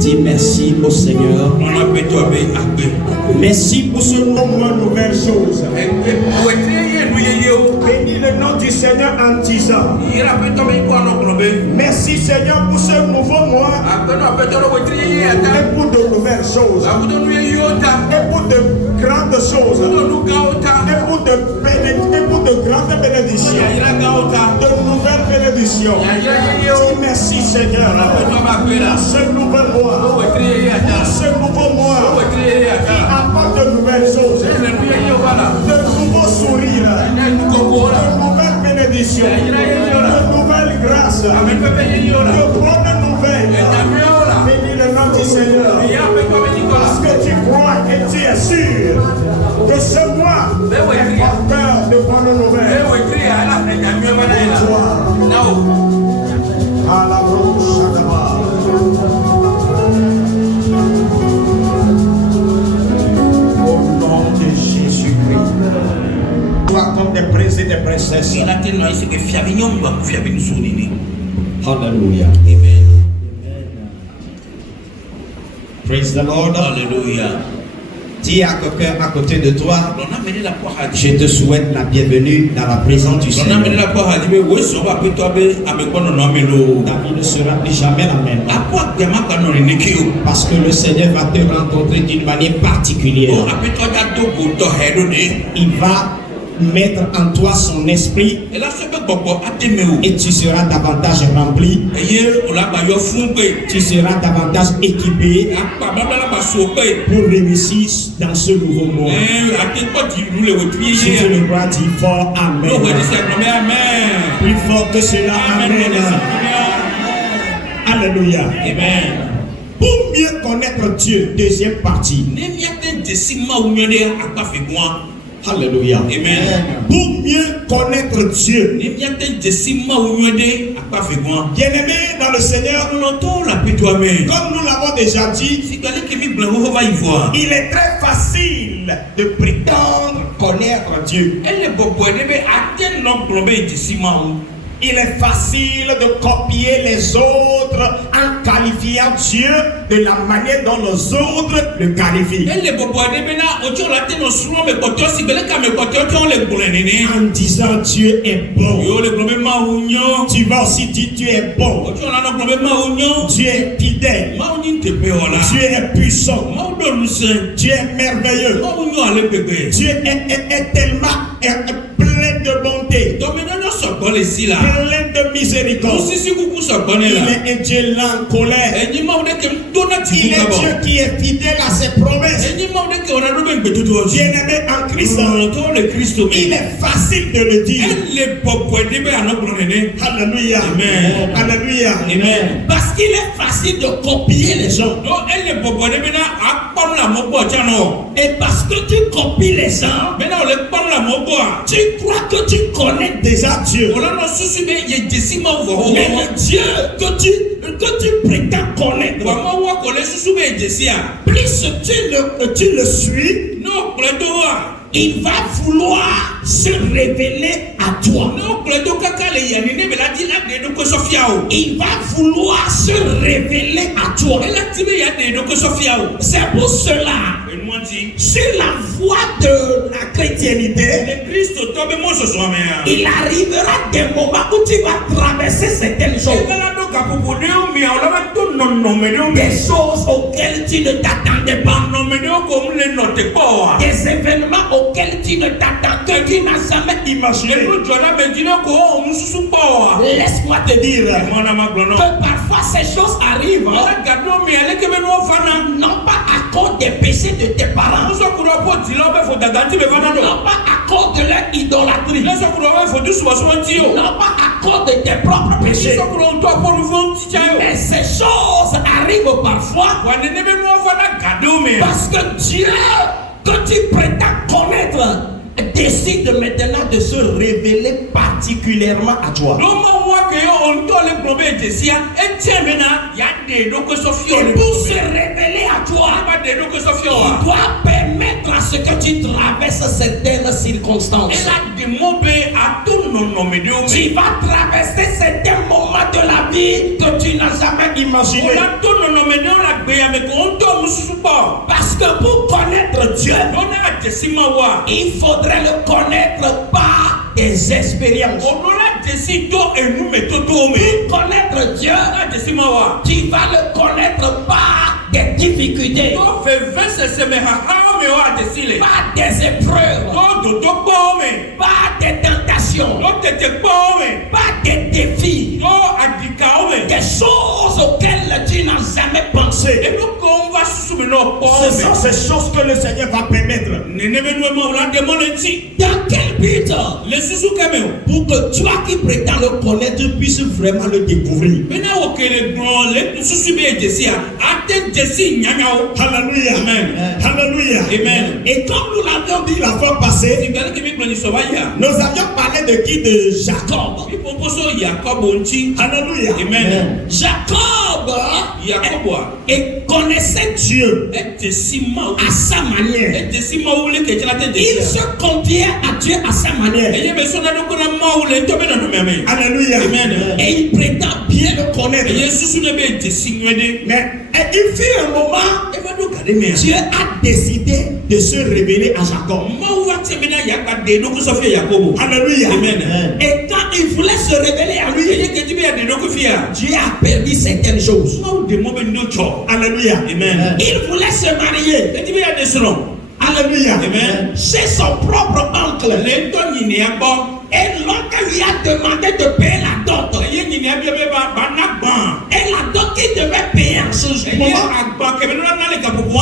Dis merci au Seigneur. Merci pour ce nombre de nouvelles choses. Bénis le nom du Seigneur en disant merci Seigneur pour ce nouveau mois et pour de nouvelles choses et pour de grandes choses et pour de grandes bénédictions, de nouvelles bénédictions. Dis merci Seigneur pour ce nouvel mois, pour ce nouveau mois qui apporte de nouvelles choses, de nouveaux sourires, de nouvelles bénédictions, de nouvelles grâces, de bonnes nouvelles. Bénis le nom du Seigneur, parce que tu crois et tu es sûr que ce mois est porteur de bonnes nouvelles. À la au nom de Jésus-Christ, toi comme des princes et des princesses. Hallelujah. Amen. Praise the Lord. Hallelujah. Dis à quelqu'un à côté de toi, je te souhaite la bienvenue dans la présence du Seigneur. Ta vie ne sera plus jamais la même. Parce que le Seigneur va te rencontrer d'une manière particulière. Il va mettre en toi son esprit et tu seras davantage rempli, tu seras davantage équipé pour réussir dans ce nouveau monde. Jésus le croit, dit fort Amen. Plus fort que cela, Amen. Alléluia. Amen. Pour mieux connaître Dieu, deuxième partie. Alléluia. Amen. Pour mieux connaître Dieu. Bien-aimé dans le Seigneur, comme nous l'avons déjà dit, il est très facile de prétendre connaître Dieu. Il est facile de copier les autres en qualifiant Dieu de la manière dont les autres le qualifient. En disant Dieu est bon. Tu vas aussi dire Dieu est bon. Dieu est fidèle. Dieu est puissant. Dieu est merveilleux. Dieu est tellement plein de bonté. Plein de miséricorde. Il est un Dieu lent en colère. Il est Dieu qui est fidèle à ses promesses. Bien-aimé en Christ, il est facile de le dire. Alléluia. Amen. Alléluia. Amen. Parce qu'il est facile de copier les gens. Et parce que tu copies les gens, tu crois que tu connais déjà Dieu. Mais le Dieu que tu prétends connaître, plus tu le suis, il va vouloir se révéler à toi. Il va vouloir se révéler à toi. C'est pour cela, sur la voie de la chrétiennité, il arrivera des moments où tu vas traverser certaines choses. Des choses auxquelles tu ne t'attendais pas. Des événements auxquels tu ne t'attends, que tu n'as jamais imaginé. Laisse-moi te dire que parfois ces choses arrivent non pas à cause des péchés de tes parents, non pas à cause de leur idolâtrie, non pas à cause de tes propres péchés. Mais ces choses arrivent parfois parce que Dieu que tu prétends connaître décide maintenant de se révéler particulièrement à toi. Et pour se révéler à toi, il doit permettre à ce que tu traverses certaines circonstances. Tu vas traverser certains moments de la vie que tu n'as jamais imaginé. Parce que pour connaître Dieu, il faudrait le connaître par des expériences. Pour connaître Dieu, tu vas le connaître par des difficultés, par des épreuves, par des tentations, par des défis, des choses auxquelles tu n'as jamais pensé. Ce sont ces choses que le Seigneur va permettre. Dans quel but? Pour que toi qui prétends le connaître puisses vraiment le découvrir. Alléluia. Amen. Alléluia. Amen. Et comme nous l'avions dit la fois passée, nous avions parlé de qui? De Jacob. Alléluia. Amen. Jacob et connaissait Dieu à sa manière. Il se confiait à Dieu à sa manière. Alléluia. Et il prétend bien le connaître. Mais il fut un moment, Dieu a décidé de se révéler à Jacob. Alléluia. Et quand il voulait se révéler à lui, Dieu a permis certaines choses. Alléluia. Il voulait se marier. Alléluia. Chez son propre oncle. Et l'oncle lui a demandé de payer la dot. Et la dot qu'il devait payer en ce moment,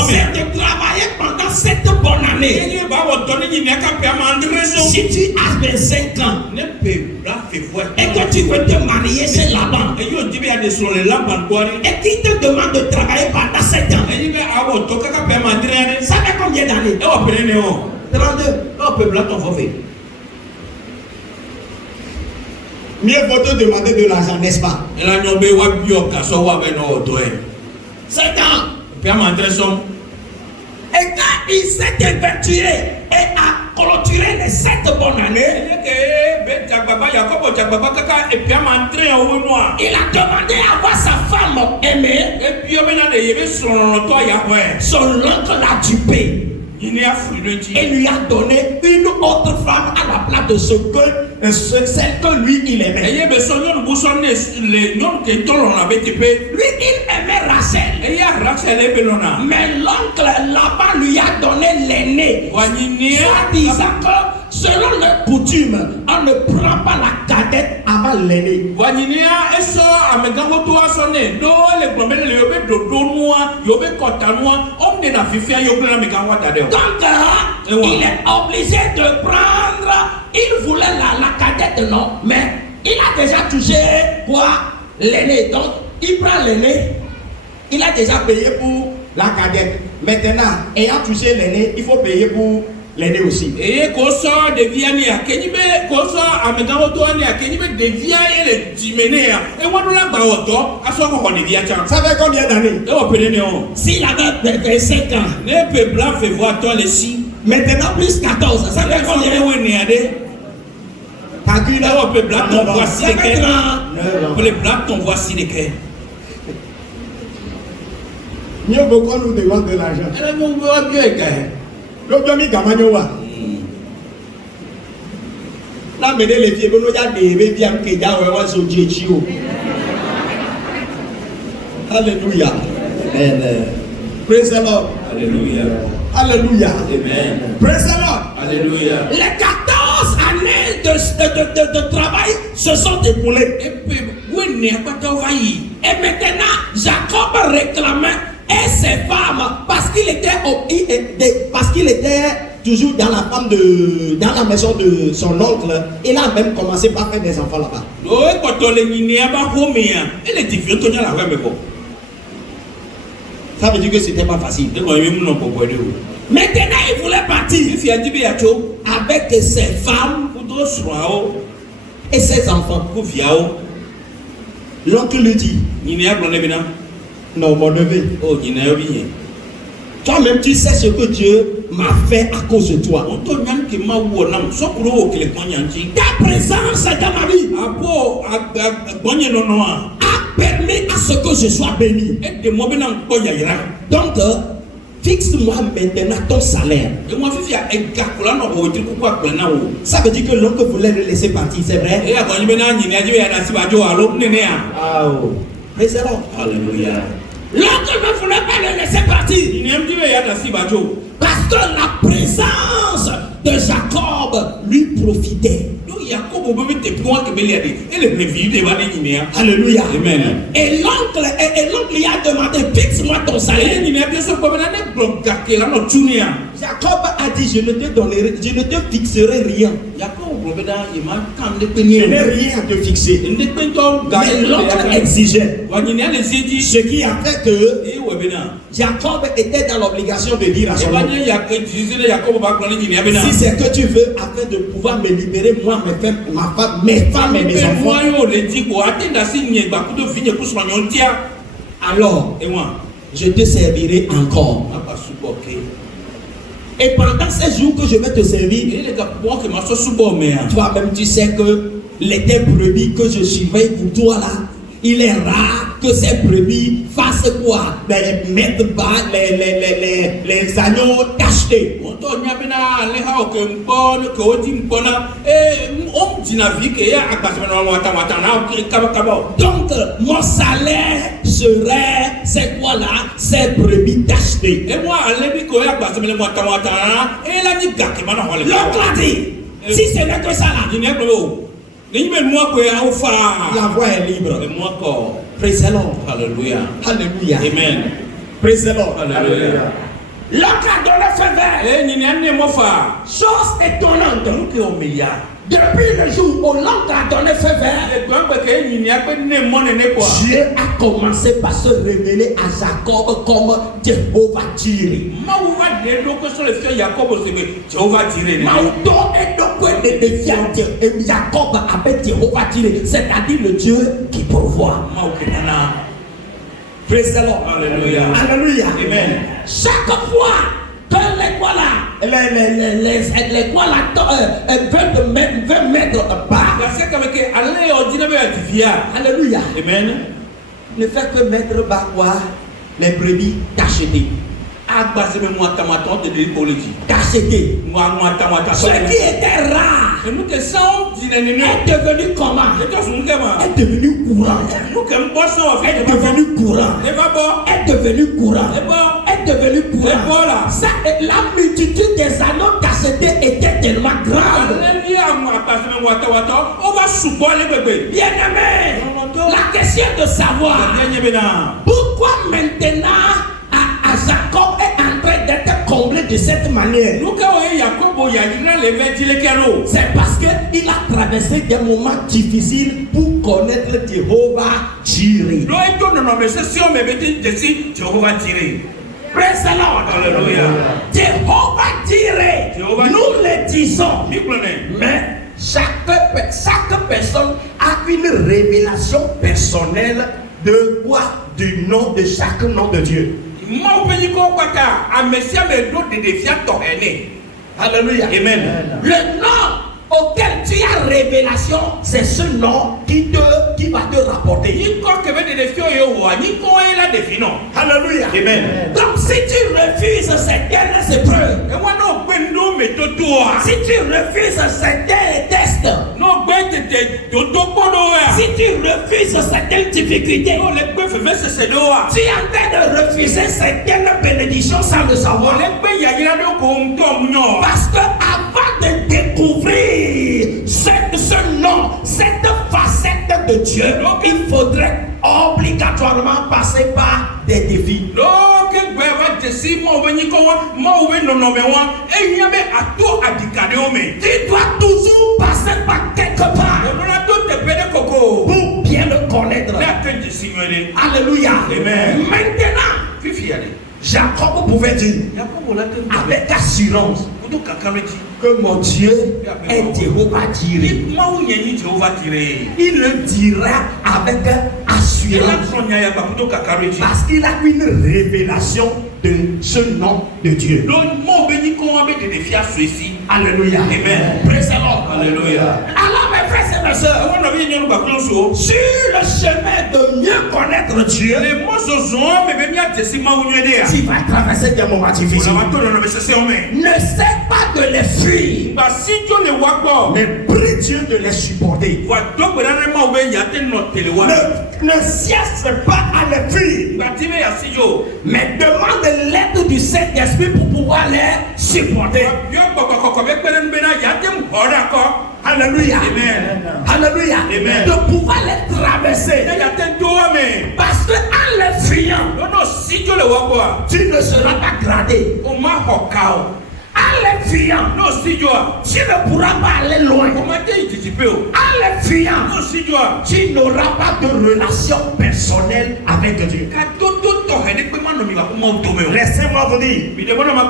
c'est de travailler pendant 7 bonnes années. Si tu as 25 ans et que tu veux te marier chez Laban, et qu'il te demande de travailler pendant 7 ans, ça fait combien d'années? 32. Mieux vaut te demander de l'argent, n'est-ce pas? 7 ans. Et quand il s'est évertué et a clôturé les 7 bonnes années, il a demandé à voir sa femme aimée. Son oncle l'a dupé. Il lui a donné une autre femme à la place de celle que lui il aimait. Lui il aimait Rachel. Mais l'oncle là-bas lui a donné l'aîné. Soit disant que selon leur coutume, on ne prend pas la cadette avant l'aîné. Donc, il est obligé de prendre. Il voulait la cadette, non, mais il a déjà touché quoi? L'aîné. Donc, il prend l'aîné. Il a déjà payé pour la cadette. Maintenant, ayant touché l'aîné, il faut payer pour l'aîné aussi. Ça fait combien d'années? S'il avait 25 ans, maintenant plus 14, ça fait combien? Mieux vaut qu'on nous demande de l'argent. Alléluia. Praise the Lord. Alléluia. Alléluia. Amen. Praise the Lord. Alléluia. Les 14 années de travail se sont écoulées. Et maintenant, Jacob réclamait ses femmes parce qu'il était toujours dans la maison de son oncle. Il a même commencé par faire des enfants là-bas. Ça veut dire que c'était pas facile. Maintenant, il voulait partir avec ses femmes et ses enfants. L'oncle lui dit: non, mon neveu. Toi-même, tu sais ce que Dieu m'a fait à cause de toi. Ta présence permis à ce que je sois béni. Donc, fixe-moi maintenant ton salaire. Ça veut dire que l'homme que voulait le laisser partir, c'est vrai? Mais c'est là. Alléluia. L'autre ne voulait pas le laisser partir. Parce que la présence de Jacob lui profitait. Alléluia. Amen. Et l'oncle lui a demandé, fixe-moi ton salaire. Jacob a dit, je ne te fixerai rien. Je n'ai rien à te fixer. Mais l'oncle exigeait. Ce qui a fait que Jacob était dans l'obligation de dire à son oncle, si c'est que tu veux, afin de pouvoir me libérer, moi, mes femmes et mes enfants, alors je te servirai encore. Et pendant ces jours que je vais te servir, toi-même tu sais que les brebis que je surveille pour toi là, il est rare que ces brebis fassent quoi? Mettre bas les agneaux tachetés. Donc mon salaire serait, c'est quoi là? Ces brebis tachetées. L'autre a dit, si ce n'est que ça là, la voie est libre. Praise the Lord. Alléluia. Alléluia. Amen. Praise the Lord. Alléluia. L'autre a donné feu vert. Chose étonnante. Depuis le jour où l'autre a donné feu vert, Dieu a commencé par se révéler à Jacob comme Jéhovah Jireh. Jacob appelle Jéhovah Jireh, c'est-à-dire le Dieu qui pourvoit. Praise the Lord. Alléluia. Alléluia. Amen. Chaque fois que les quoi là, les quoi là veulent mettre bas. Alléluia. Amen. Ne fait que mettre bas quoi? Les brebis tachetées. Tacheté. Ce qui était rare est devenu comment? Est devenu courant. Est devenu courant. Est devenu courant. Est devenu courant. Ça, la multitude des anneaux tachetés était tellement grande. Bien-aimé, la question de savoir pourquoi maintenant Jacob est en train d'être comblé de cette manière. C'est parce qu'il a traversé des moments difficiles pour connaître Jéhovah Jireh. Praise the Lord. Alléluia. Jéhovah Jireh. Nous le disons. Mais chaque personne a une révélation personnelle de quoi? Du nom de chaque nom de Dieu. Alléluia. Amen. Le nom auquel tu as révélation, c'est ce nom qui va te rapporter. Alléluia. Amen. Donc si tu refuses certaines épreuves, si tu refuses certains tests, si tu refuses certaines difficultés, tu es en train de refuser certaines bénédictions sans le savoir. Parce que avant de découvrir ce nom, cette facette de Dieu, il faudrait obligatoirement passer par des défis. Tu dois toujours passer par quelque part pour bien le connaître. Alléluia. Amen. Maintenant, Jacob pouvait dire avec assurance que mon Dieu est Jéhovah Jireh. Il le dira avec assurance parce qu'il a une révélation de ce nom de Dieu. Alléluia. Amen. Praise the Lord. Alléluia. Alors mes frères et mes sœurs, le chemin de mieux connaître Dieu, tu vas traverser des moments difficiles. Ne sais pas de les fuir, mais prie Dieu de les supporter. Ne cesse pas à les fuir, mais demande l'aide du Saint-Esprit pour pouvoir les supporter. Alléluia. Amen. Alléluia. Amen. De pouvoir les traverser. Parce que en les fuyant, tu ne seras pas gradé. En les fuyant, tu ne pourras pas aller loin. En les fuyant, tu n'auras pas de relation personnelle avec Dieu. Laissez-moi vous dire,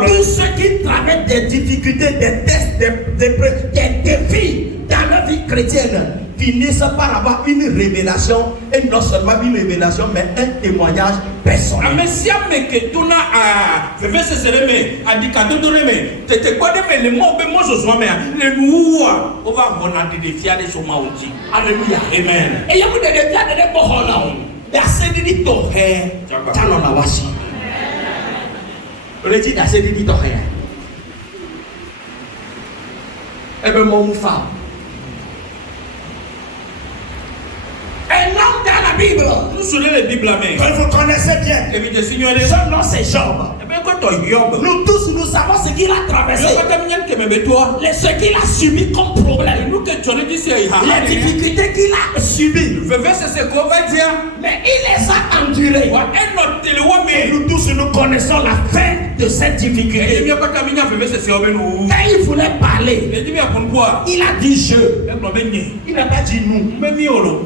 tous ceux qui traversent des difficultés, des tests, des défis dans leur vie chrétienne finissent par avoir une révélation, et non seulement une révélation, mais un témoignage personnel. Alléluia. Amen. Et il y a beaucoup de un homme dans la Bible, que vous connaissez bien, son nom c'est Job. Nous tous nous savons ce qu'il a traversé, ce qu'il a subi comme problème, les difficultés qu'il a subies. Mais il les a endurées. Et nous tous nous connaissons la fin de cette difficulté. Quand il voulait parler, il a dit je. Il n'a pas dit nous.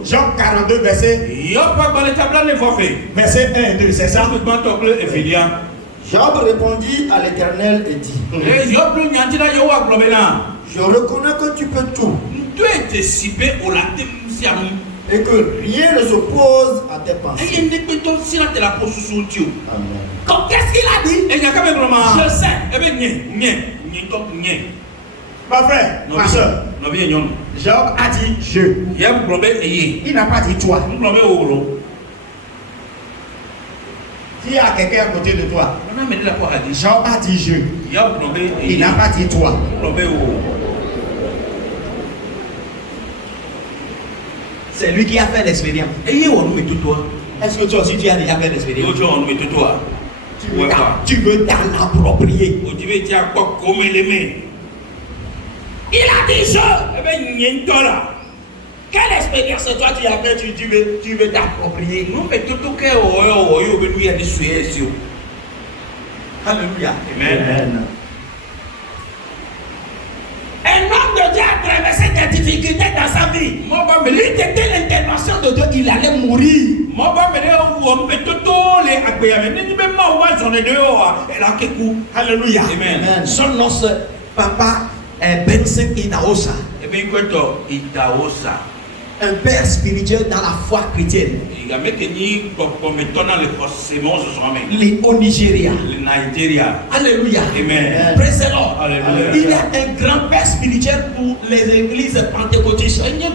Jean 42 verset 1 et 2, c'est ça? Job répondit à l'Éternel et dit: Je reconnais que tu peux tout et que rien ne s'oppose à tes pensées. Amen. Donc qu'est-ce qu'il a dit? Je sais. Ma frère, ma soeur, Job a dit je. Il n'a pas dit toi. S'il y a quelqu'un à côté de toi, Job a dit je. Il n'a pas dit toi. C'est lui qui a fait l'expérience. Est-ce que toi aussi tu as déjà fait l'expérience? Tu veux t'en approprier. Il a dit je. Quelle expérience toi tu as fait, tu veux t'approprier? Alléluia. Amen. Un homme de Dieu a traversé des difficultés dans sa vie. Lui, c'était l'intervention de Dieu, il allait mourir. Alléluia. Amen. Son nom c'est Papa Benson Idaosa. Un père spirituel dans la foi chrétienne. Au Nigeria. Alléluia. Amen. Praise the Lord. Alléluia. Il y a un grand père spirituel pour les églises pentecôtistes. Alléluia.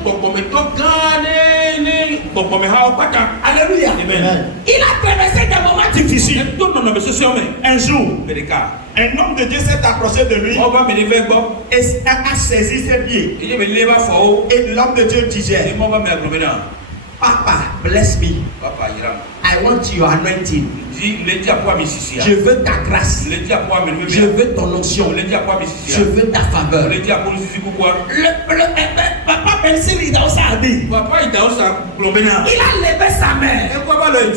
Amen. Il a traversé des moments difficiles. Un jour, un homme de Dieu s'est approché de lui et a saisi ses pieds. Et l'homme de Dieu disait: Papa, bless me. I want your anointing. Je veux ta grâce. Je veux ton onction. Je veux ta faveur. Papa Benson Idaosa a dit, il a levé sa main.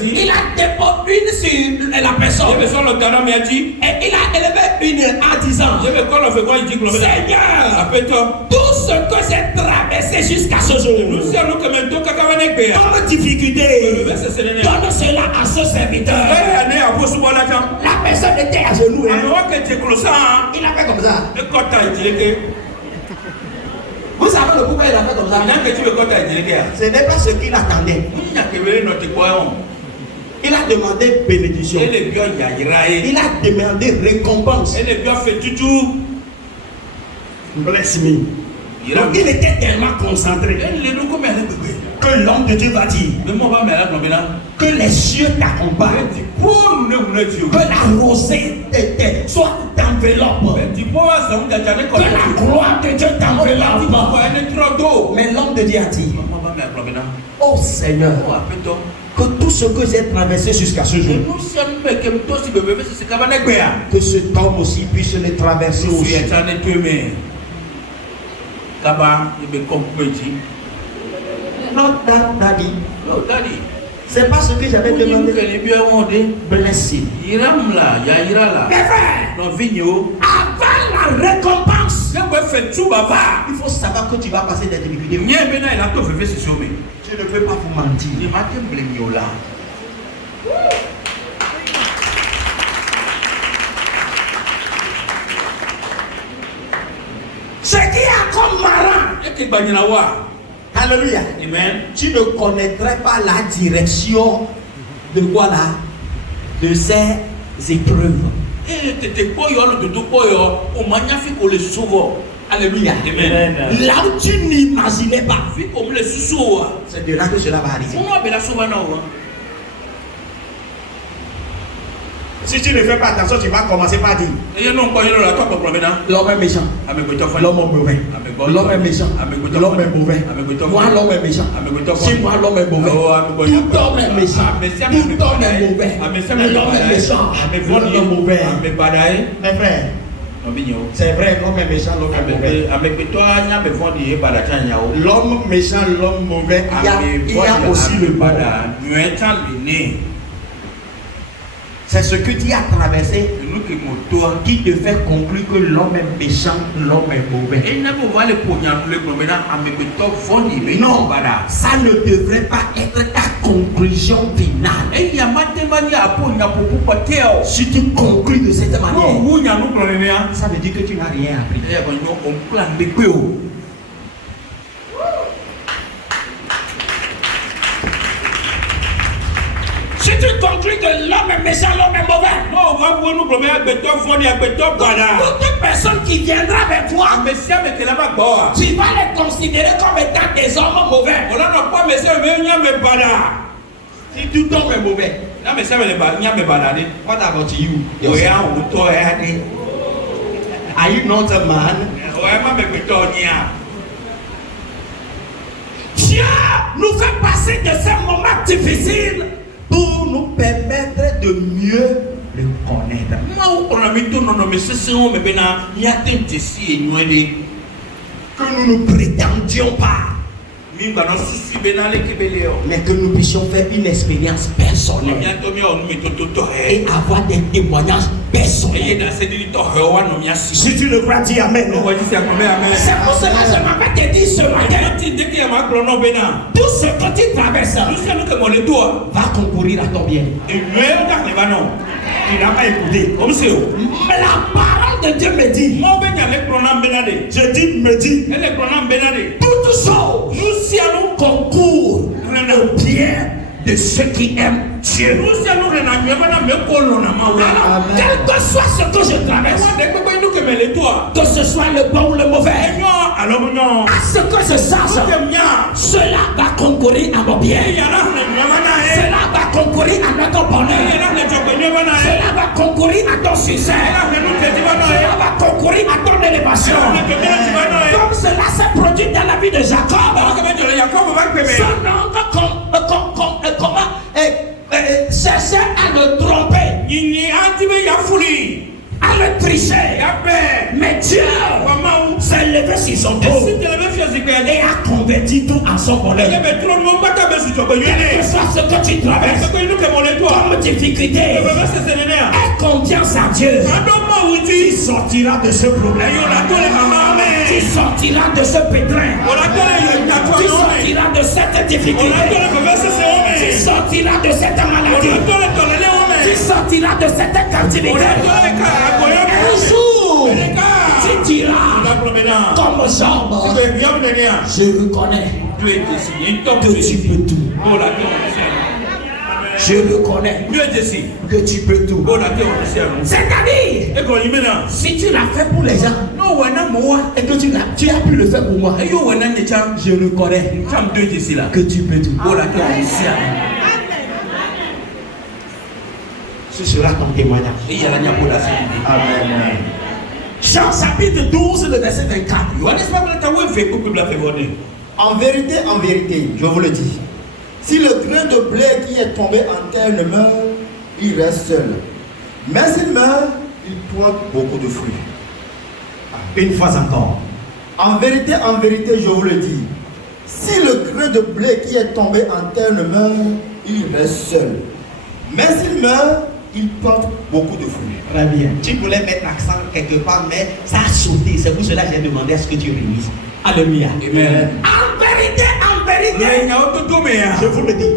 Il a déposé une sur la personne. Et il a élevé une en disant: Seigneur, tout ce que j'ai traversé jusqu'à ce jour, comme difficulté, donne cela à ce serviteur. La personne était à genoux. Il a fait comme ça. Vous savez le pourquoi il a fait comme ça? Ce n'est pas ce qu'il attendait. Il a demandé bénédiction. Il a demandé récompense. Bless me. Donc il était tellement concentré que l'homme de Dieu va dire que les cieux t'accompagnent, que la rosée soit t'enveloppe, que la gloire de Dieu t'enveloppe. Mais l'homme de Dieu a dit, oh Seigneur, que tout ce que j'ai traversé jusqu'à ce jour, que cet homme aussi puisse le traverser aussi. Non, daddy. C'est pas ce que j'avais demandé. Blessé. Mais frère, avant la récompense, il faut savoir que tu vas passer des difficultés. Je ne peux pas vous mentir. Ce qui a comme marrant, alléluia, amen, tu ne connaîtrais pas la direction de quoi là, de ces épreuves. Alléluia, amen. Là où tu n'imaginais pas, c'est de là que cela va arriver. Si tu ne fais pas attention, tu vas commencer par dire l'homme est méchant, l'homme est mauvais, l'homme est méchant, l'homme est mauvais, moi l'homme est méchant, chez moi l'homme est mauvais, tout homme est méchant, tout homme est mauvais, l'homme est méchant, l'homme est mauvais. Mes frères, c'est vrai, l'homme est méchant, l'homme est mauvais. L'homme méchant, l'homme mauvais, il y a aussi le bon. C'est ce que Dieu a traversé qui te fait conclure que l'homme est méchant, l'homme est mauvais. Non, ça ne devrait pas être ta conclusion finale. Si tu conclus de cette manière, ça veut dire que tu n'as rien appris. Si tu conclus que l'homme est méchant, l'homme est mauvais, toute personne qui viendra vers toi, tu vas les considérer comme étant des hommes mauvais. Si tout homme est mauvais, what about you? Are you not a man? Dieu nous fait passer de ces moments difficiles pour nous permettre de mieux le connaître. Que nous ne prétendions pas, mais que nous puissions faire une expérience personnelle et avoir des témoignages personnels. Si tu le crois, dis amen. C'est pour cela que je m'avais te dire ce matin, tout ce que tu traverses va concourir à ton bien. Il n'a pas écouté. Mais la parole de Dieu me dit, je dis, me dit, toutes choses concourent au bien de ceux qui aiment Dieu. Alors, quel que soit ce que je traverse, que ce soit le bon ou le mauvais, à ce que je sache, cela va concourir à mon bien. Cela va concourir à notre bonheur. Cela va concourir à ton succès. Cela va concourir à ton élévation. Comme cela s'est produit dans la vie de Jacob. Son oncle cherchait à le tromper, à le tricher. Mais Dieu s'est levé sur son dos et a converti tout en son bonheur. Quel que soit ce que tu traverses comme difficulté, aie confiance à Dieu. Tu sortiras de ce problème. Tu sortiras de ce pétrin. Tu sortiras de cette difficulté. Tu sortiras de cette maladie. Tu sortiras de cette captivité. Un jour, tu diras comme Job, je reconnais que tu peux tout. Je reconnais que tu peux tout. C'est-à-dire, si tu l'as fait pour les gens, et que tu as pu le faire pour moi, je reconnais que tu peux tout. Ce sera ton témoignage. Amen. Jean chapitre 12, le verset 24. En vérité, je vous le dis, si le grain de blé qui est tombé en terre ne meurt, il reste seul. Mais s'il meurt, il porte beaucoup de fruits. Une fois encore. En vérité, je vous le dis, si le grain de blé qui est tombé en terre ne meurt, il reste seul. Mais s'il meurt, il porte beaucoup de fruits. Très bien. Tu voulais mettre l'accent quelque part, mais ça a sauté. C'est pour cela que j'ai demandé à ce que tu révises. Alléluia. Amen. En vérité, je vous le dis.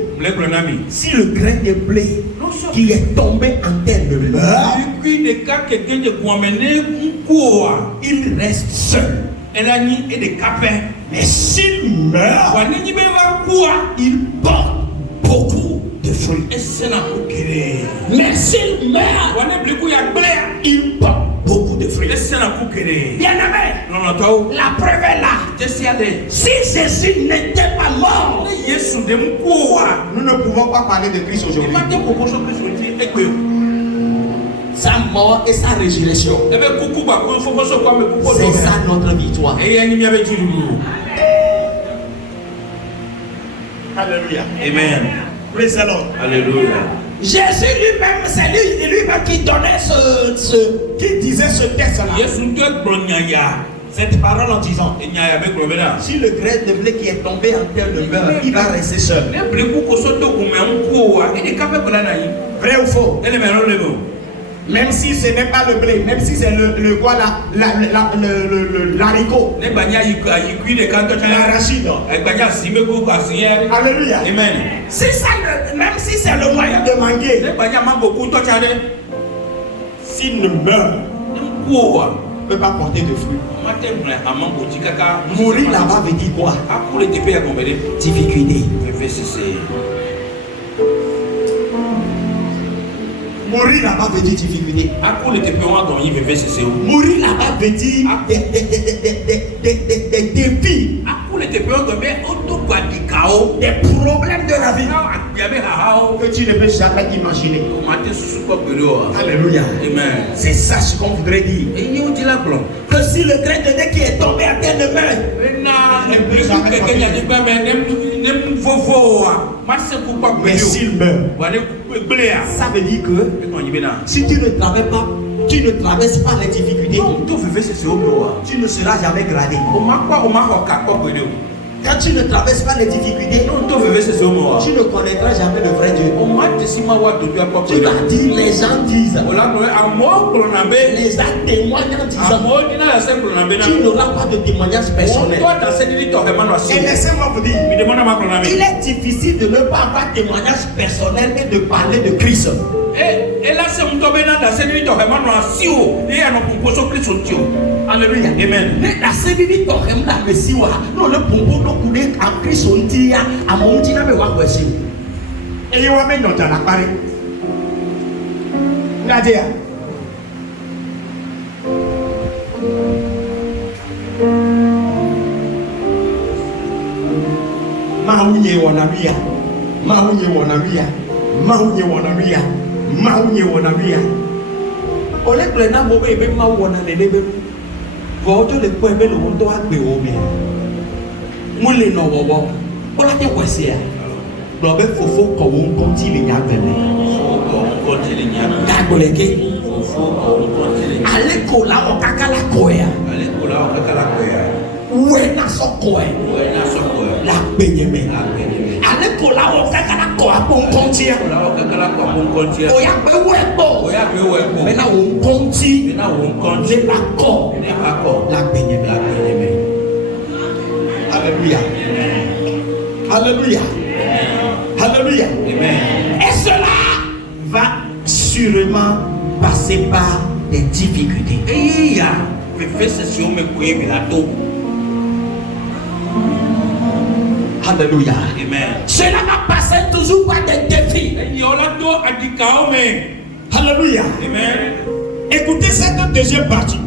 Si le grain de blé qui est tombé en terre ne meurt, il reste seul. Mais s'il meurt, il porte beaucoup de fruits. Mais s'il meurt, il porte beaucoup de fruits. Bien aimé, la preuve est là. Si Jésus n'était pas mort, nous ne pouvons pas parler de Christ aujourd'hui. Sa mort et sa résurrection, c'est ça notre victoire. Alléluia. Amen. Praise the Lord. Alléluia. Jésus lui-même, c'est lui-même qui donnait qui disait ce texte-là. Cette parole en disant, si le grain de blé qui est tombé en terre ne meurt, il va rester seul. Vrai ou faux? Même si ce n'est pas le blé, même si c'est le quoi là, l'haricot, l'arachide. Alléluia. Amen. Si même si c'est le moyen de manguer, s'il ne meurt, ne peut pas porter de fruits. Mourir là-bas veut dire quoi? Difficulté. Mourir là-bas veut dire difficulté. Mourir là-bas veut dire des défis. Des problèmes de la vie que tu ne peux jamais imaginer. Alléluia. Amen. C'est ça ce qu'on voudrait dire. Que si le grain de blé qui est tombé à terre ne meurt, mais s'il meurt, ça veut dire que si tu ne traverses pas les difficultés, tu ne seras jamais gradé. Quand tu ne traverses pas les difficultés, tu ne connaîtras jamais le vrai Dieu. Tu vas dire, les gens disent, les actes témoignent en disant, tu n'auras pas de témoignage personnel. Et laissez-moi vous dire, il est difficile de ne pas avoir témoignage personnel et de parler de Christ. Alléluia. Amen. Mais la sévérité torrent la Messie wa non le pompo no couler en Christ on dit à mon dit na me wa kwesi. Et yo me non dans la pare. Nadia. Maunye wanabia. Ole plena mo be ma wona le lebe. Voto le po ebe lo wonto agbe o me. Mo le no wowo. Ola te kwese ya. Lo be fofo ko won konti le nya gbele. Ka goleke. Ale ko la o kakala ko ya. We na so ko e. La benyeme. Ale ko la o kakala ko apon konti ya. Oya pe wepo. Mais là on continue, c'est l'accord, la bénédiction. Alléluia. Alléluia. Alléluia. Et cela va sûrement passer par des difficultés. Alléluia. Cela va passer toujours par des défis. Alléluia. Amen. Écoutez cette deuxième partie.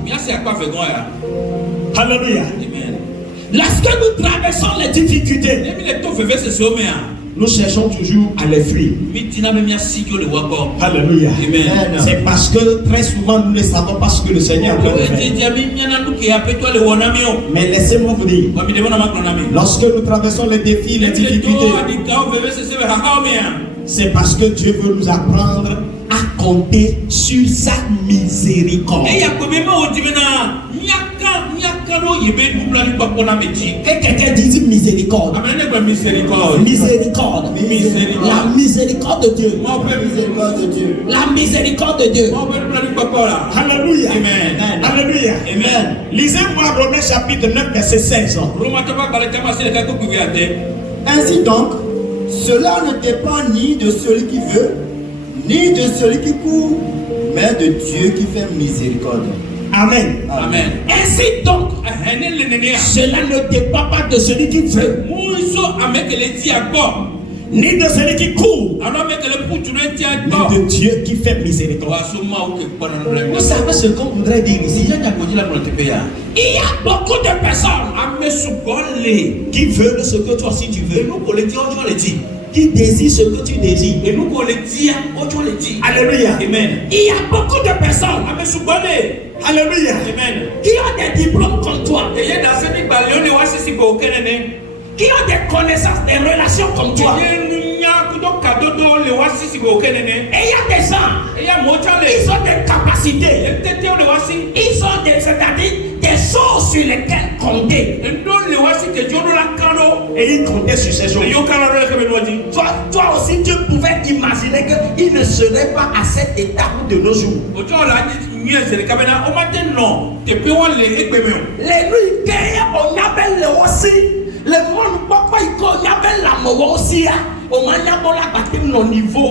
Alléluia. Amen. Lorsque nous traversons les difficultés, nous cherchons toujours à les fuir. Alléluia. Amen. C'est parce que très souvent nous ne savons pas ce que le Seigneur peut faire. Mais laissez-moi vous dire, lorsque nous traversons les défis, les difficultés, c'est parce que Dieu veut nous apprendre à compter sur sa miséricorde. Que quelqu'un dise miséricorde. Miséricorde. La miséricorde de Dieu. La miséricorde de Dieu. Alléluia. Amen. Alléluia. Amen. Lisez-moi Romains chapitre 9 verset 16. Ainsi donc, cela ne dépend ni de celui qui veut, ni de celui qui court, mais de Dieu qui fait miséricorde. Amen. Amen. Ainsi donc, cela ne dépend pas de celui qui veut, ni de celui qui court, ni de Dieu qui fait miséricorde. Vous savez ce qu'on voudrait dire ici? Il y a beaucoup de personnes qui veulent ce que toi aussi tu veux, qui désirent ce que tu désires. Alléluia. Amen. Il y a beaucoup de personnes, alléluia, Amen. qui ont des diplômes comme toi, qui ont des connaissances, des relations comme toi. Et il y a des gens, ils ont des capacités, ils ont c'est-à-dire des choses sur lesquelles compter. Et ils comptaient sur ces choses. Toi aussi, tu pouvais imaginer qu'il ne serait pas à cet état de nos jours. Les nuits, on appelle le aussi. Le monde, papa, il y avait la mort aussi. On m'a dit que le niveau,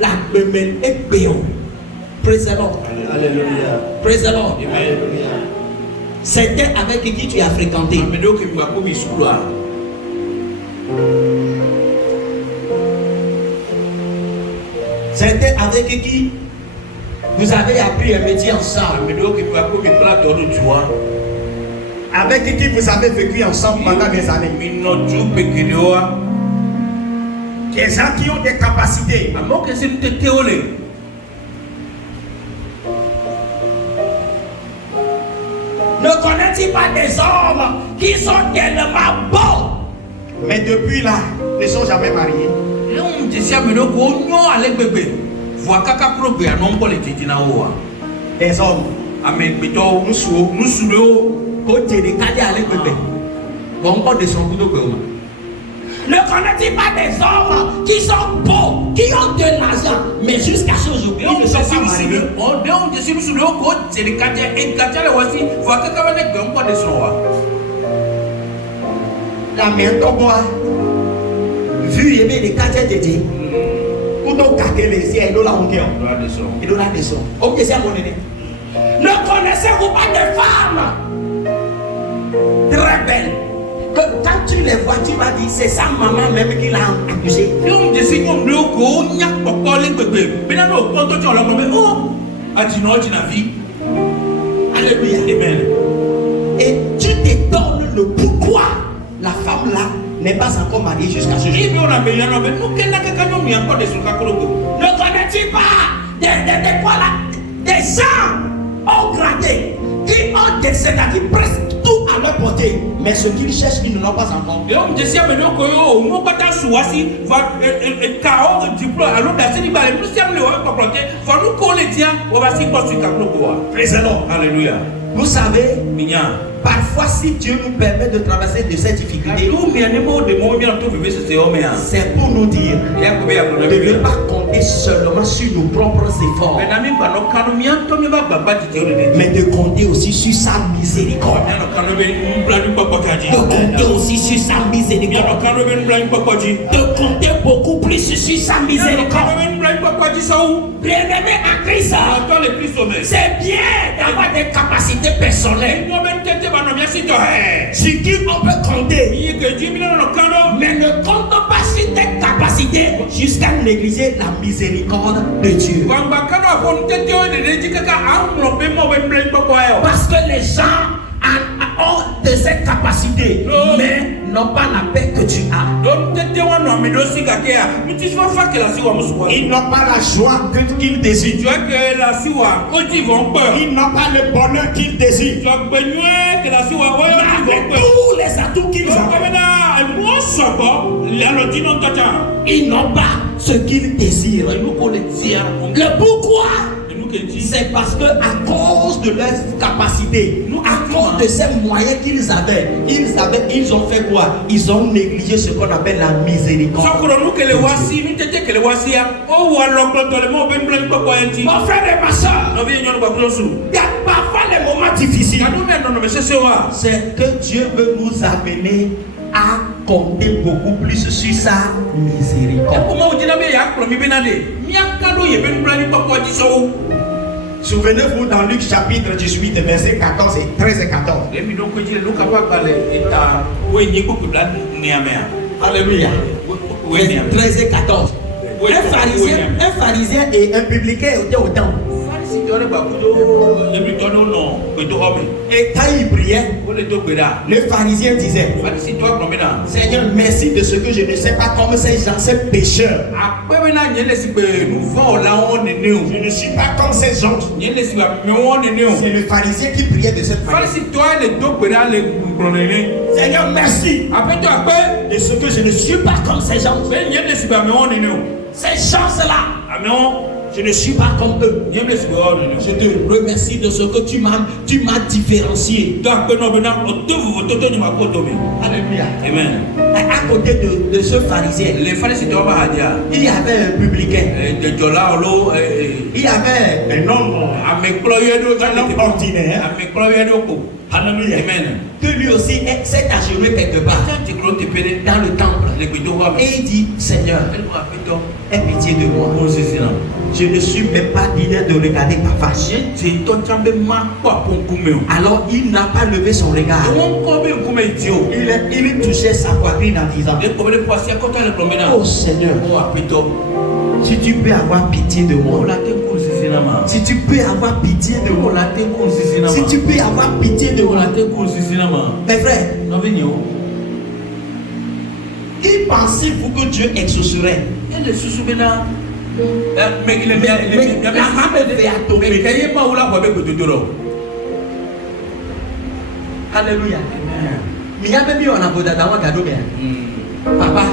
la bemel est béon. Praise the Lord. Alléluia. Praise the Lord. Alléluia. C'était avec qui tu as fréquenté. C'était avec qui vous avez appris un métier ensemble. Avec qui vous avez vécu ensemble pendant des années. Des gens qui ont des capacités. Ne connais-tu pas des hommes qui sont tellement bons, mais depuis là, ne sont jamais mariés? Des hommes. Ne connais-tu pas des hommes qui sont beaux, qui ont de l'argent, mais jusqu'à ce jour, ils ne sont pas mariés? La main de moi, vu aimer les quartiers de Dieu, pour nous garder les yeux, il doit la honteur. Il doit la descendre. Ok, c'est à mon aîné. Ne connaissez-vous pas des femmes très belles? Que quand tu les vois, tu vas dire c'est sa maman même qui l'a accusé. Alléluia. Amen. Et tu te donnes le pourquoi la femme là n'est pas encore mariée jusqu'à ce jour. Ne connais-tu pas des gens haut gradés qui ont des c'est-à-dire presque tout à leur portée, mais ce qu'ils cherchent, ils ne l'ont pas encore. Praise the Lord. Alléluia. Vous savez, parfois si Dieu nous permet de traverser de ces difficultés, c'est pour nous dire de ne pas compter seulement sur nos propres efforts, mais de compter aussi sur sa miséricorde. De compter aussi sur sa miséricorde. De compter beaucoup plus sur sa miséricorde. Bien-aimé en Christ, c'est bien d'avoir des capacités personnelles sur qui on peut compter, mais ne compte pas sur tes capacités jusqu'à négliger la miséricorde de Dieu. Parce que les gens ont de cette capacité, mais n'ont pas la paix que tu as. Ils n'ont pas la joie qu'ils désirent. Ils n'ont pas le bonheur qu'ils désirent. Tous les atouts qu'ils ont. Ils n'ont pas ce qu'ils désirent. Le pourquoi? C'est parce que à cause de leur capacité, à cause de ces moyens qu'ils avaient, ils ont fait quoi? Ils ont négligé ce qu'on appelle la miséricorde. Mon frère et ma soeur, il y a parfois les moments difficiles. C'est que Dieu veut nous amener à compter beaucoup plus sur sa miséricorde. Souvenez-vous dans Luc chapitre 18, versets 14 et 13 et 14. Alléluia. 13 et 14. Un pharisien et un publicain étaient au temple. Et quand il priait, le pharisien disait: Seigneur, merci de ce que je ne sais pas comme ces gens, ces pécheurs. Je ne suis pas comme ces gens. C'est le pharisien qui priait de cette manière. Seigneur, merci de ce que je ne suis pas comme ces gens. Ces gens-là, je ne suis pas comme eux. Je te remercie de ce que tu m'as différencié. Alléluia. Amen. À côté de ce pharisien, il y avait un publicain. Il y avait un homme ordinaire. Alléluia. Amen. Que lui aussi s'est agenouillé quelque part dans le temple. Et il dit: Seigneur, aie pitié de moi. Je ne suis même pas digne de regarder ta face. Alors il n'a pas levé son regard. Il touchait sa poitrine en disant: Oh Seigneur, si tu peux avoir pitié de moi. Si tu peux avoir pitié de moi. Si tu peux avoir pitié de moi. Mes frères, qui pensez-vous que Dieu exaucerait? La main me fait à tomber. Alléluia. Papa,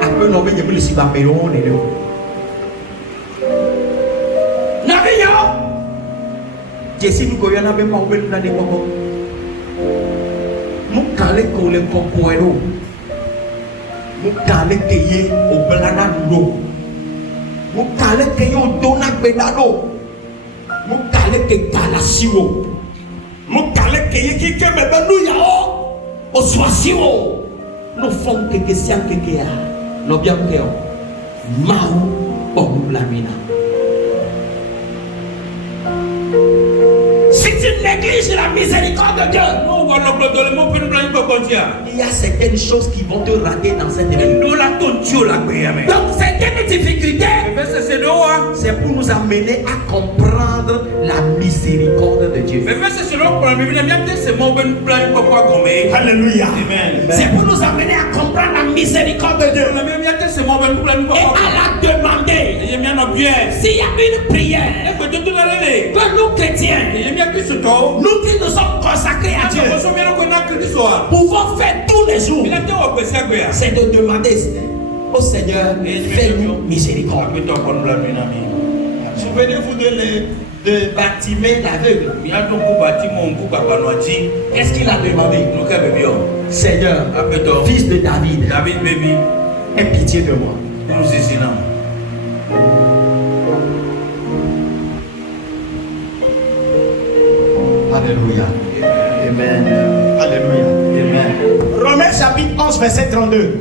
après nous avons le sibapéron. Jésus nous connaît même pas ouvert dans des coco. Nous calé qu'on les cocoero. Nous calé qu'il au belana nous. Nous calé qu'il au dona bedano. Nous calé que galasio. Nous calé qu'il que me benu yao. Au soisio. Nous font que question que ya. Nous bien que mau pour nous la mina. Si tu négliges la miséricorde de Dieu, il y a certaines choses qui vont te rater dans cette vie. Donc certaines difficultés, c'est pour nous amener à comprendre la miséricorde de Dieu. Alléluia. C'est pour nous amener à comprendre la miséricorde de Dieu et à la demander. S'il y a une prière que nous chrétiens, nous qui nous sommes consacrés à Dieu, pouvons faire tous les jours, c'est de demander au Seigneur: fais-nous miséricorde. Souvenez-vous de Bartimée l'aveugle. Qu'est-ce qu'il a demandé? Seigneur, fils de David, aie pitié de moi. Alléluia. Amen. Alléluia. Amen. Romains chapitre 11, verset 32.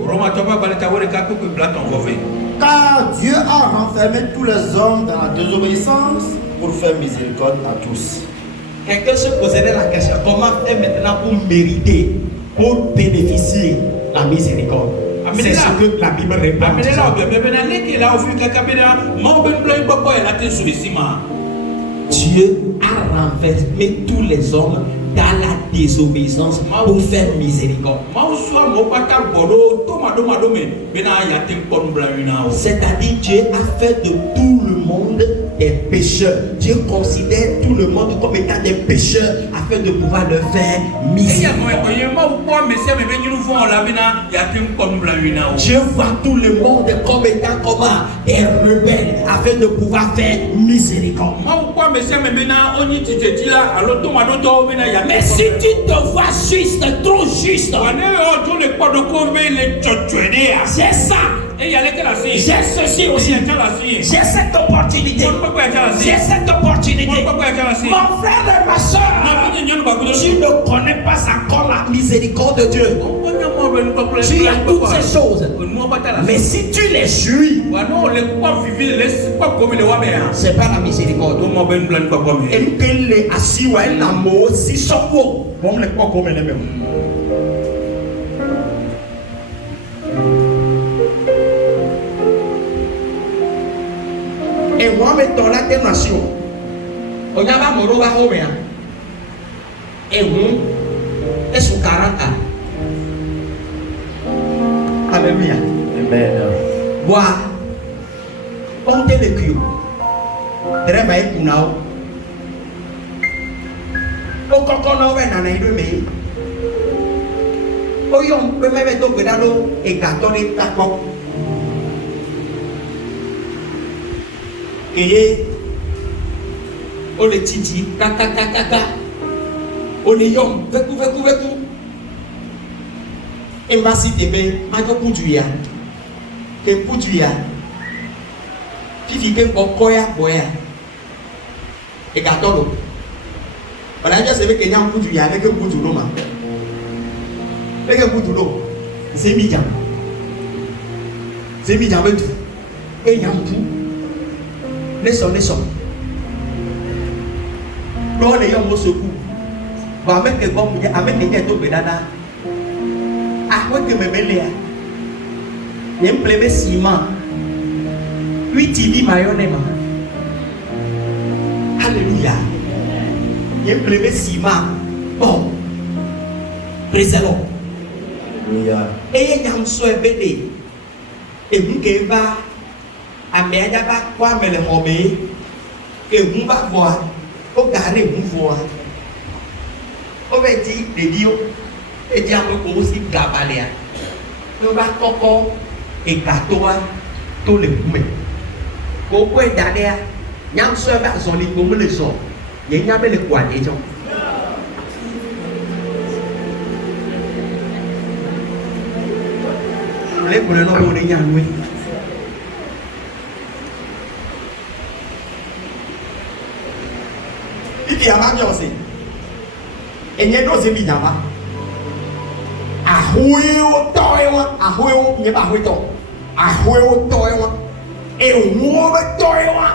Car Dieu a renfermé tous les hommes dans la désobéissance pour faire miséricorde à tous. Quelqu'un se poserait la question: comment faire maintenant pour mériter, pour bénéficier la miséricorde? C'est ce que la Bible répond. Dieu a renversé tous les hommes dans la désobéissance pour faire miséricorde. C'est-à-dire Dieu a fait de tout le monde des pécheurs. Dieu considère tout le monde comme étant des pécheurs afin de pouvoir leur faire miséricorde. Dieu voit tout le monde comme étant comme des rebelles afin de pouvoir faire miséricorde. Mais si tu te vois juste, trop juste, j'ai ça, j'ai ceci aussi, j'ai cette opportunité, j'ai cette opportunité. Mon frère et ma soeur, tu ne connais pas encore la miséricorde de Dieu. Tu as toutes ces choses, mais si tu les jouis, c'est pas la miséricorde. Et nous que les assis ou un amour si sombre, on ne pas comme les mêmes. Et moi me donne la nation. On y va moro va homer. Et vous, et sous 40 ans. Alléluia. Amen. Bois. On te le cul. Très bien, tu n'as. Au coconut, on a un idée. Au yon, peut même être au pédalo et gâtonné d'accord. Et on le titi, kaka. On le yon, veku. Et ma si tebe, ma yo kuduya. Ke kuduya. Pifi ke boya. Et gâteau. Voilà, je sais que nyam kuduya avec kudulo ma. Avec kudulo. C'est midjan vetu. Et nyam tout. Laissons. Quand les gens se coupent, va mettre les bombes, avec les gâteaux pédana. Ah, ouais, que me mêlé. Il y a un plébé ciment. 8 TV mayonnaise. Alléluia. Il y a un plébé ciment. Bon. Préservons. Alléluia. Et il y a un soin béni. Et vous qui va. Amélia va quoi me le robber que vous va voir au garder vous voir on va dire les dieux et dire que aussi gabaléa on va coco et gâteau tous les poumons pour quoi d'aller nyam soeur va zoli comme le son y a nyam le quoi déjà les pour le nom de nyam il y a ma aussi. Et il y a d'autres évidemment. A joué au temps et moi, a joué au n'y a pas joué temps. A joué au temps et moi. Et au mauvais temps et moi.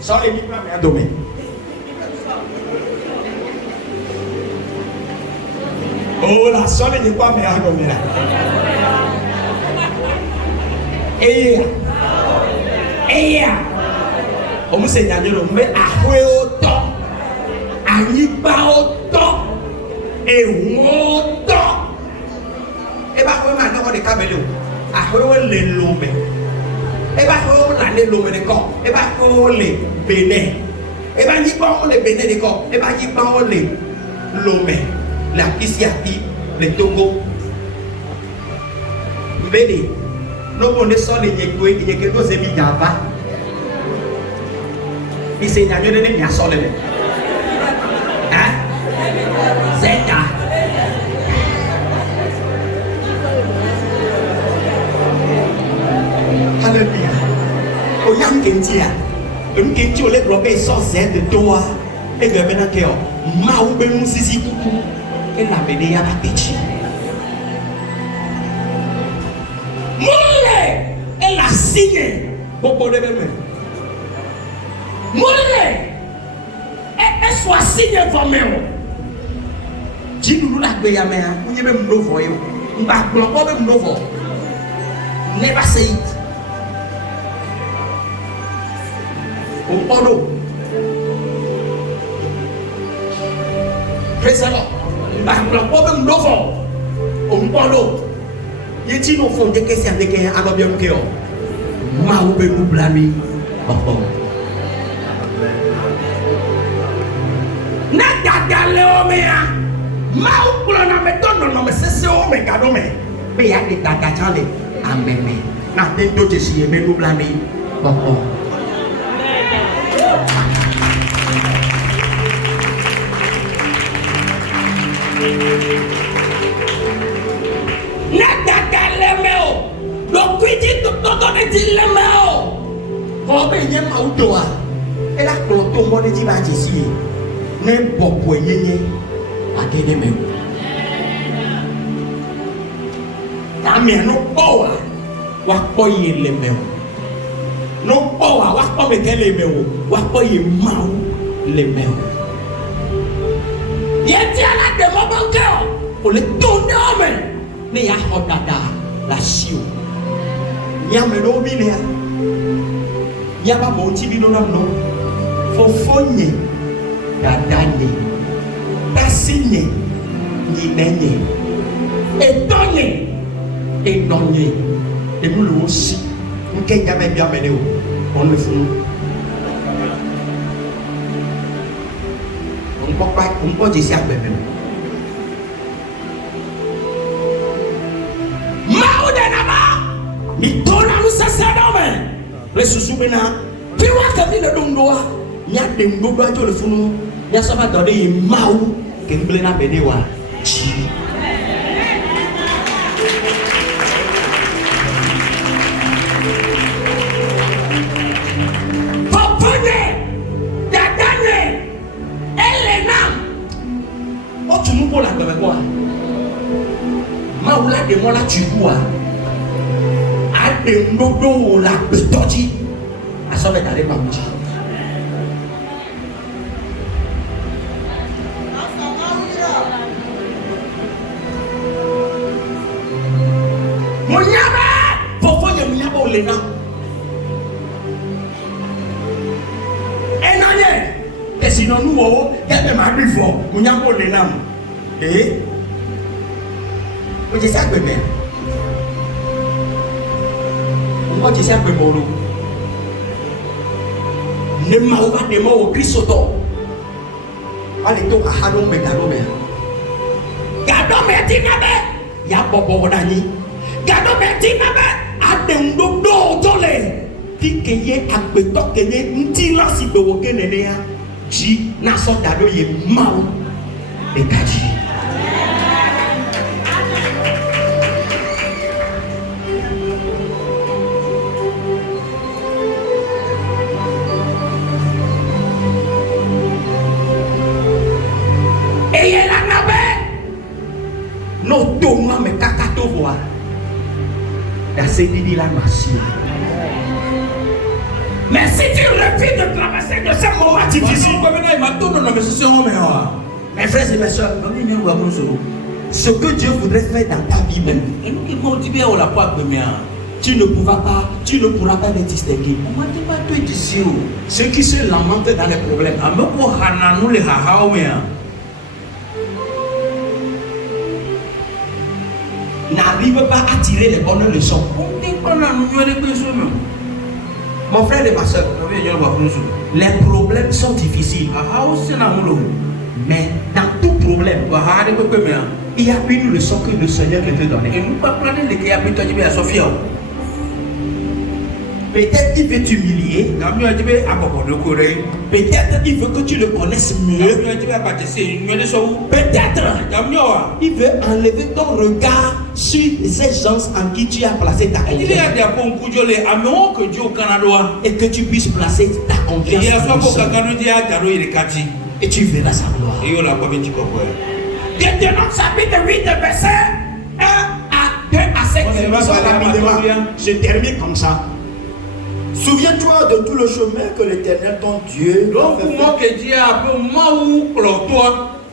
Sans les mille mais à domaine. Oh la seule n'est pas mais à domaine. Et on me sait d'ailleurs on met à joué au temps. Ayiba autant et autant. Et bah quoi maintenant on est cabello. Ah quoi le lombe. Et bah quoi la le lombe de corps. Et bah quoi le bénin. Et bah y pas on le bénin de corps. Et bah y pas on le lombe. La Kisiapi, le Togo. Béni. Nous connaissons les Yékoué, les Yékoué nos amis d'Ava. Il s'est gagné de les miassoles. Zeta. Alléluia. Au Yam Kentia, une question les bloqués sans Z de toi. Et bien maintenant que Maou ben Sisi Coucou et la bénéa va pécher. Moulé, elle a signé. Beaucoup de bébés. Moulé, elle soit signée pour moi. Dis-nous la béyamé, vous y avez un nouveau. Vous n'avez pas un nouveau. Never say it. Au Odo. Praise the Lord. La problème d'offre. On me parle. Il dit nous font des questions de qui à bien que ma ou be nous blâmer. Na dada leo mea. Ma ou blâmer me donne non mais c'est au me gado me. Mais ya de dada chale. Amen. Na te do te si me nous blâmer. Donc, qui dit tout le temps, on dit le mot. On va y aller à Oudoa. Et là, quand on va dire à Jessie, n'importe quoi, y est, à quel est même. Ta mère, non, pas, ou à quoi y est le même. Non, pas, ou à quoi me qu'elle est même, ou à quoi y est mal le même. Y a dit à la demande bancaire, pour le tourner en main. Mais il y a la chio. Yamelo bile yaba moti bilo namno fofonye dadane tasinye nibenye etonye enonye emulu osi nkenya me bia mele o on le funu on peut dire ça bébé ni tona musasa dome le susubena piwa kavi le dondoa nya de ndodo ajo le funu nya saba dode yi mau ke mble na bedewa chi popone dadane elena o tunu ko la gbe kwa mau la de mo la chukua de ndodo la betoji asobe dale mamuji munyaba fofo ye munyaba olena enanye esino nuwo yebe ma bifo munyaba olena o je sa gbeme on dit ça pour nous. Ne m'a pas de mots au Christ autant. Allez donc à Hanon me Gadome. Gadome tinabe. Ya bobo dani. Gadome tinabe. Adendo do dole. Tikeye akbeto kenye ntila si bewoke nenea. Ji na so dado ye mau. Ekaji. Mais si tu refuses de traverser de ce moment difficile, mes frères et mes soeurs, ce que Dieu voudrait faire dans ta vie même, tu ne pourras pas les distinguer. Ceux qui se lamentent dans les problèmes, n'arrive pas à tirer les bonnes leçons. Mon frère et ma soeur, les problèmes sont difficiles. Mais dans tout problème, il y a une leçon que le Seigneur veut te donner. Peut-être il veut t'humilier. Peut-être il veut que tu le connaisses mieux. Peut-être il veut enlever ton regard sur ces gens en qui tu as placé ta confiance. Et que tu puisses placer ta confiance en lui. Et tu verras sa gloire. Maintenant, chapitre 8, verset 1 à 2 à 7. Je termine comme ça. Souviens-toi de tout le chemin que l'Éternel ton Dieu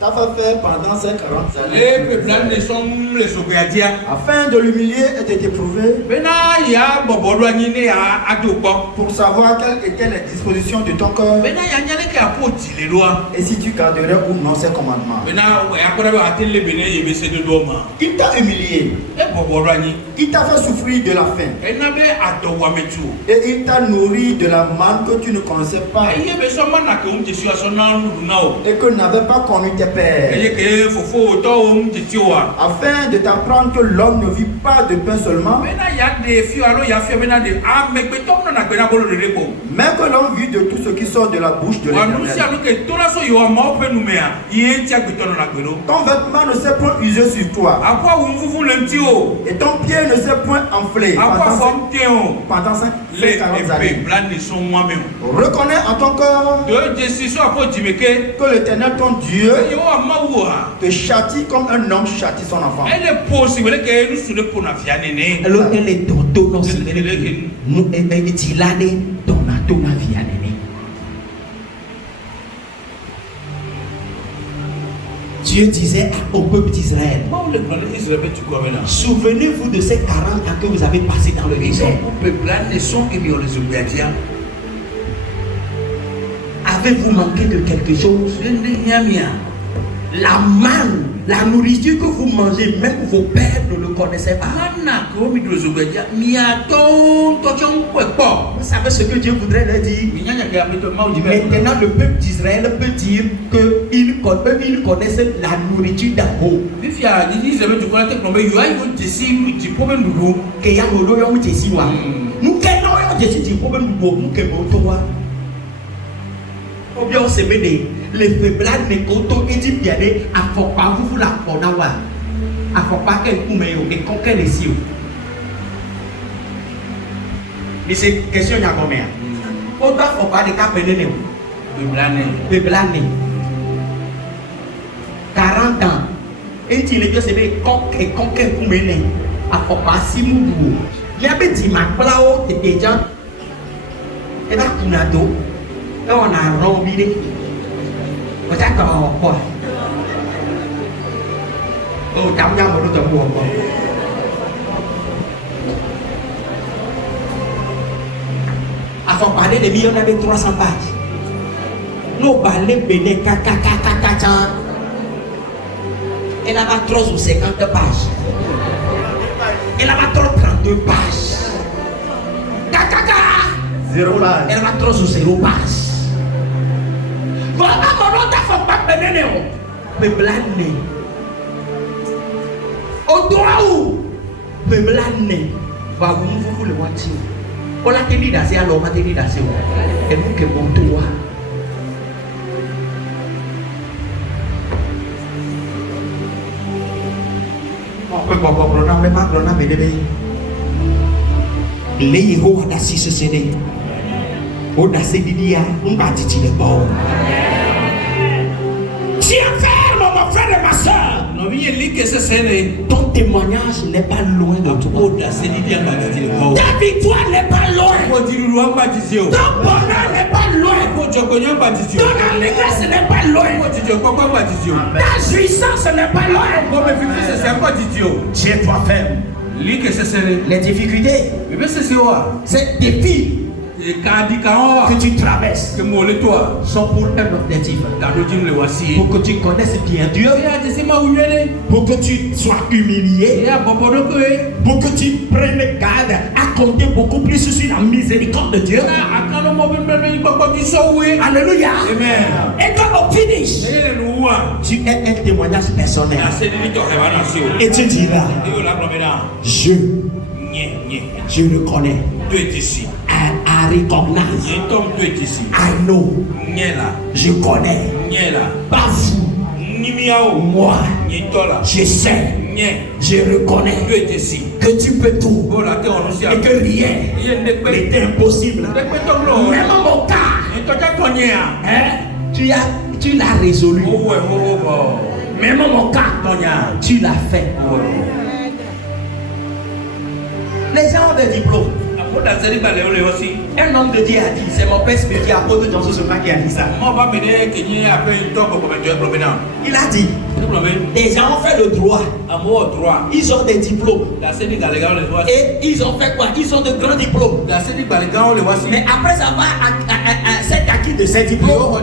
t'a fait faire pendant ces 40 années, afin de l'humilier et de t'éprouver, pour savoir quelles étaient les dispositions de ton cœur, Et si tu garderais ou non ces commandements. Il t'a humilié. Il t'a fait souffrir de la faim. Et il t'a nourri de la manne que tu ne connaissais pas. Et que n'avait pas connu tes pères. Afin de t'apprendre que l'homme ne vit pas de pain seulement, mais que l'homme vit de tout ce qui sort de la bouche de l'Éternel. Ton vêtement ne s'est point usé sur toi, et ton pied ne s'est point enflé pendant 40 années. Reconnais en ton cœur que l'Éternel ton Dieu te châtie comme un homme châtie son enfant. Dieu disait au peuple d'Israël, souvenez-vous de ces 40 ans que vous avez passé dans le désert. Avez-vous manqué de quelque chose? La manne, la nourriture que vous mangez, même vos pères ne le connaissaient pas. Vous savez ce que Dieu voudrait leur dire? Maintenant, le peuple d'Israël peut dire qu'ils connaissent la nourriture d'abord. Bien se mene le febla ne koto égyptienne a fopa vous la ponawa a fopa que kumeyo et conquer les cieux. Mais c'est question ya combien? On doit fopa de capene febla ne 40 ans et tu les Dieu se met conquer kumene a fopa simudu ya beti maplao te déjà et là kunado. On a rempli. On t'a quoi? Oh, t'as bien mon autre pour moi. Avant de parler de millions, on avait 300 pages. Nous parlons de caca. Elle avait 3 ou 50 pages. Elle avait 32 pages. Zéro page. Elle avait 3 ou 0 pages. Voilà mon nom d'affaire pas pénéné. Me blâner. Au droit où? Me blâner. Va vous le voiture. On l'a tenu d'assez alors, on l'a tenu d'assez. Et nous que mon droit. On peut pas comprendre, mais pas comprendre, mais bébé. Les héros ont assis ce CD. On a ces didia, on va dire le bon. Tiens ferme, mon frère et ma soeur. Ton témoignage n'est pas loin de toi. Ta victoire n'est pas loin. Ton bonheur n'est pas loin. Ton allégresse n'est pas loin. Ta jouissance n'est pas loin. Tiens-toi ferme. Les difficultés, ces défis que tu traverses sont pour un objectif. Pour que tu connaisses bien Dieu, pour que tu sois humilié, pour que tu prennes garde à compter beaucoup plus sur la miséricorde de Dieu. Alléluia. Amen. Et quand on finit, tu es un témoignage personnel. Et tu diras, je le connais. I recognize. I know. Je connais. Pas vous. Moi. Je sais. Je reconnais que tu peux tout. Et que rien n'est impossible. Même mon cas. Tu l'as résolu. Même mon cas. Tu l'as fait. Les gens ont des diplômes. Un homme de Dieu a dit, c'est mon père spirituel, apôtre Jean Sosoma qui a dit ça. Il a dit, les gens ont fait le droit. Ils ont des diplômes. Et ils ont fait quoi? Ils ont de grands diplômes. Mais après avoir acquis plus de ces diplômes.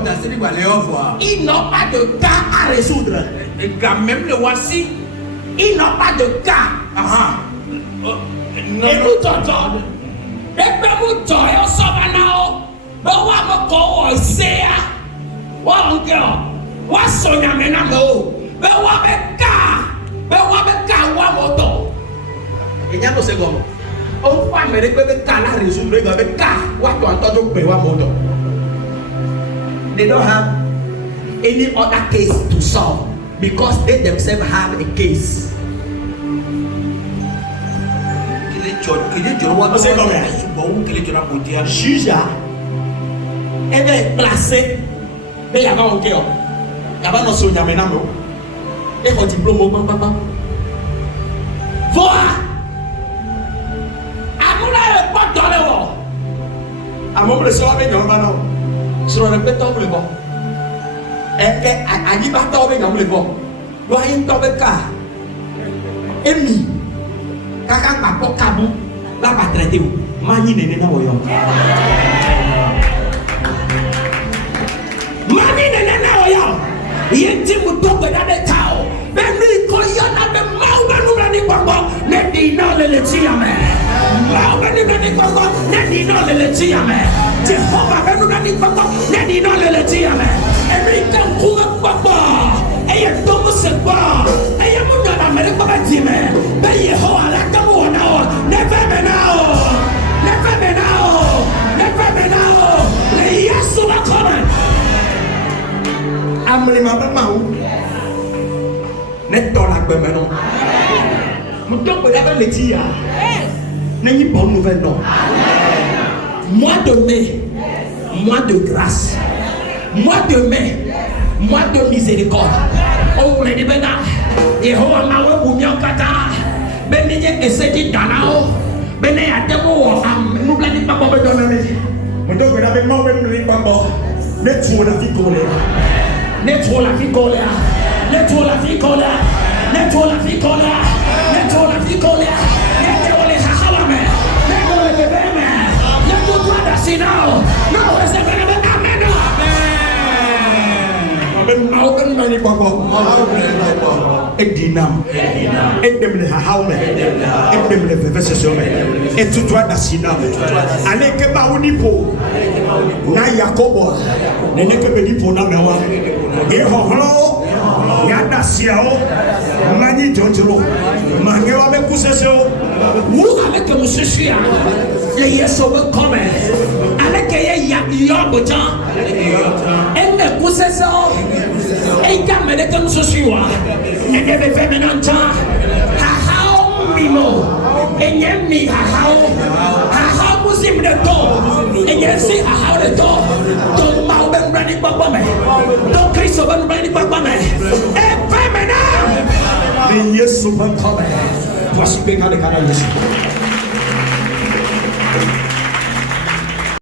Ils n'ont pas de cas à résoudre. Même le voici. Ils n'ont pas de cas. Et nous t'entendons. Et puis nous t'entendons. Mais on va me dire, c'est on sonne maintenant. Mais on va me cas. Mais on va me cas. On va me dire. Et n'y a pas de second. On va me dire que le cas là résoudre. Le cas. On va t'entendre. They don't have any other case to solve because they themselves have a case. Juge est placé, mais il y a pas un cœur. Il y a pas de soin maintenant. Et on diplôme, voilà. Amuna est pas dans le haut. Amuna est sur le bas. Sur le bas, on le voit. Et à n'y pas tomber, on le voit. Doit y tomber car. Emi. Kaka papo kabu la va traiter où mani nene na woyo mani nene na woyo yenti mutoko na de tao be mi ko yo na be mau ba nu ni kwako ne di no le ti ame mau ba ni kwako ne di no le ti ame Jehova ba nu ni kwako ne di no le ti ame emi kan ku kwako eye tomo se kwa eye mu na me ko ba ti me be Yehova la never be now. Yes, so much coming. I'm really my mouth. Net dans la gueule, mon don peut avoir les tirs. N'ayez pas de nouvelles, non. Mois de mai, mois de grâce, mois de mai, mois de miséricorde. Oh, les débats, et oh, ma ou bien kata. Benye esedi danao bene atemo nous blani pas bon donner mon donc la ben mo ben pas bon ne trop la vie colère ne trop la vie colère ne trop la vie colère ne trop la vie colère ne trop la vie colère ne trop les hawame ne trop les bébé ne trop toi d'asinao non c'est vrai amen amen mau kan bani pas bon Edinam, Edem le Hahaume, Edem le Vevesome, et tout toi d'Asina. Allez que Baunipo, Na Yakobo, Nene que Benipo Namawa, et Holo, Yada Siao, Mani Jojo, Mangio avec Poussesio, ou avec le Monsieur, les Yesobe comme, avec Yabotan, et le Poussesio, et Gamel et comme Monsieur. And every feminine time, how mimo, and yet me, how was him the door, and yet see how the door, don't bow and running by me, don't kiss over and running by me, and feminine, the yes, super comment, was speaking on the kind of